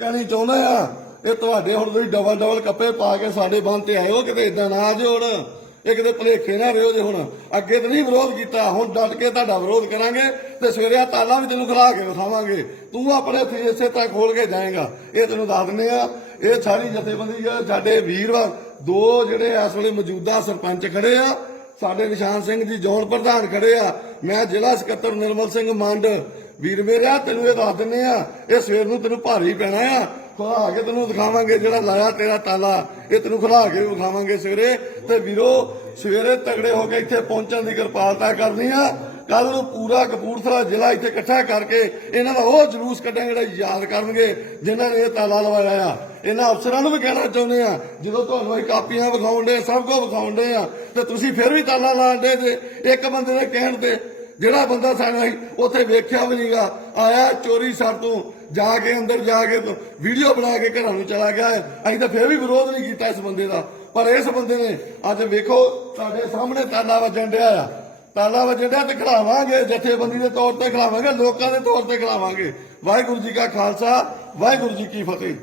ਕਹਿਣੀ ਚਾਹੁੰਦਾ ਆ ਇਹ ਤੁਹਾਡੇ ਹੁਣ ਤੁਸੀਂ ਡਬਲ ਡਬਲ ਕੱਪੇ ਪਾ ਕੇ ਸਾਡੇ ਬੰਦ ਤੇ ਆਏ ਹੋ ਕਿਤੇ ਇਦਾਂ ਨਾ ਆਜੋ ਹੁਣ ਇਹ ਕਿਤੇ ਭਲੇਖੇ ਨਾ ਰਿਓ ਜੇ ਹੁਣ ਅੱਗੇ ਤਾਂ ਨਹੀਂ ਵਿਰੋਧ ਕੀਤਾ ਹੁਣ ਡਟ ਕੇ ਤੁਹਾਡਾ ਵਿਰੋਧ ਕਰਾਂਗੇ ਤੇ ਸਵੇਰੇ ਆ ਤਾਲਾ ਵੀ ਤੈਨੂੰ ਖਲਾ ਕੇ ਵਿਖਾਵਾਂਗੇ ਤੂੰ ਆਪਣੇ ਫੇਸੇ ਤਾਂ ਖੋਲ ਕੇ ਜਾਏਗਾ ਇਹ ਤੈਨੂੰ ਦੱਸ ਦਿੰਦੇ ਆ ਇਹ ਸਾਰੀ ਜਥੇਬੰਦੀ ਆ ਸਾਡੇ ਵੀਰਵਾਰ ਦੋ ਜਿਹੜੇ ਇਸ ਵੇਲੇ ਮੌਜੂਦਾ ਸਰਪੰਚ ਖੜੇ ਆ ਸਾਡੇ ਨਿਸ਼ਾਨ ਸਿੰਘ ਜੀ ਜੋਨ ਪ੍ਰਧਾਨ ਖੜੇ ਆ ਮੈਂ ਜ਼ਿਲ੍ਹਾ ਸਕੱਤਰ ਨਿਰਮਲ ਸਿੰਘ ਮੰਡ ਵੀਰ ਮੇਰਿਆ ਤੈਨੂੰ ਇਹ ਦੱਸ ਦਿੰਨੇ ਆ ਇਹ ਸਵੇਰ ਨੂੰ ਤੈਨੂੰ ਭਾਰੀ ਪੈਣਾ ਆ ਖੁਲਾ ਕੇ ਤੈਨੂੰ ਦਿਖਾਵਾਂਗੇ ਜਿਹੜਾ ਲਾਇਆ ਤੇਰਾ ਤਾਲਾ ਇਹ ਤੈਨੂੰ ਖੁਲਾ ਕੇ ਦਿਖਾਵਾਂਗੇ ਸਵੇਰੇ ਤੇ ਵੀਰੋ ਸਵੇਰੇ ਤਗੜੇ ਹੋ ਕੇ ਇੱਥੇ ਪਹੁੰਚਣ ਦੀ ਕਿਰਪਾਲਤਾ ਕਰਨੀ ਆ ਕੱਲ ਨੂੰ ਪੂਰਾ ਕਪੂਰਥਲਾ ਜ਼ਿਲ੍ਹਾ ਇੱਥੇ ਇਕੱਠਾ ਕਰਕੇ ਇਹਨਾਂ ਦਾ ਉਹ ਜਲੂਸ ਕੱਢਾਂਗੇ ਜਿਹੜਾ ਯਾਦ ਕਰਨਗੇ ਜਿਨ੍ਹਾਂ ਨੇ ਇਹ ਤਾਲਾ ਲਵਾਇਆ ਆ ਇਹਨਾਂ ਅਫਸਰਾਂ ਨੂੰ ਵੀ ਕਹਿਣਾ ਚਾਹੁੰਦੇ ਆ ਜਦੋਂ ਤੁਹਾਨੂੰ ਇਹ ਕਾਪੀਆਂ ਵਿਖਾਉਂਦੇ ਸਭ ਕੁਝ ਵਿਖਾਉਂਦੇ ਆ ਤੇ ਤੁਸੀਂ ਫਿਰ ਵੀ ਤਾਲਾ ਲਾਉਂਦੇ ਤੇ ਇੱਕ ਬੰਦੇ ਦੇ ਕਹਿਣ ਤੇ ਜਿਹੜਾ ਬੰਦਾ ਸਾਡਾ ਉੱਥੇ ਵੇਖਿਆ ਵੀ ਨਹੀਂਗਾ ਆਇਆ ਚੋਰੀ ਸਰ ਤੋਂ ਜਾ ਕੇ ਅੰਦਰ ਜਾ ਕੇ ਵੀਡੀਓ ਬਣਾ ਕੇ ਘਰਾਂ ਨੂੰ ਚਲਾ ਗਿਆ ਅਸੀਂ ਤਾਂ ਫੇਰ ਵੀ ਵਿਰੋਧ ਨਹੀਂ ਕੀਤਾ ਇਸ ਬੰਦੇ ਦਾ ਪਰ ਇਸ ਬੰਦੇ ਨੇ ਅੱਜ ਵੇਖੋ ਤੁਹਾਡੇ ਸਾਹਮਣੇ ਤਾਲਾ ਵਜਣ ਡਿਆ ਆ ਤਾਲਾ ਵਜਣ ਡਿਆ ਤੇ ਖੜਾਵਾਂਗੇ ਜਥੇਬੰਦੀ ਦੇ ਤੌਰ ਤੇ ਖੜਾਵਾਂਗੇ ਲੋਕਾਂ ਦੇ ਤੌਰ ਤੇ ਖੜਾਵਾਂਗੇ ਵਾਹਿਗੁਰੂ ਜੀ ਕਾ ਖਾਲਸਾ ਵਾਹਿਗੁਰੂ ਜੀ ਕੀ ਫਤਿਹ